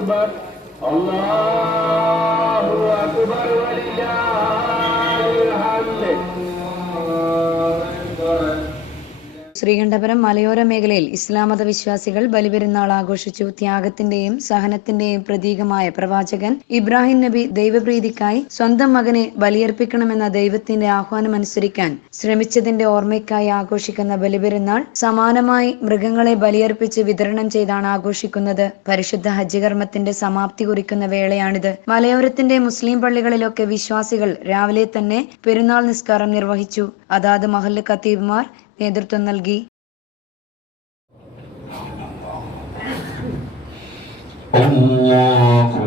আকবর আল্লাহ। ശ്രീകണ്ഠപുരം മലയോര മേഖലയിൽ ഇസ്ലാം മത വിശ്വാസികൾ ബലിപെരുന്നാൾ ആഘോഷിച്ചു. ത്യാഗത്തിന്റെയും സഹനത്തിന്റെയും പ്രതീകമായ പ്രവാചകൻ ഇബ്രാഹിം നബി ദൈവപ്രീതിക്കായി സ്വന്തം മകനെ ബലിയർപ്പിക്കണമെന്ന ദൈവത്തിന്റെ ആഹ്വാനം അനുസരിക്കാൻ ശ്രമിച്ചതിന്റെ ഓർമ്മയ്ക്കായി ആഘോഷിക്കുന്ന ബലിപെരുന്നാൾ സമാനമായി മൃഗങ്ങളെ ബലിയർപ്പിച്ച് വിതരണം ചെയ്താണ് ആഘോഷിക്കുന്നത്. പരിശുദ്ധ ഹജ്ജ് കർമ്മത്തിന്റെ സമാപ്തി കുറിക്കുന്ന വേളയാണിത്. മലയോരത്തിന്റെ മുസ്ലിം പള്ളികളിലൊക്കെ വിശ്വാസികൾ രാവിലെ തന്നെ പെരുന്നാൾ നിസ്കാരം നിർവഹിച്ചു. അതാത് മഹല്ല് ഖത്തീബുമാർ നേതൃത്വം നൽകി. അള്ളാഹു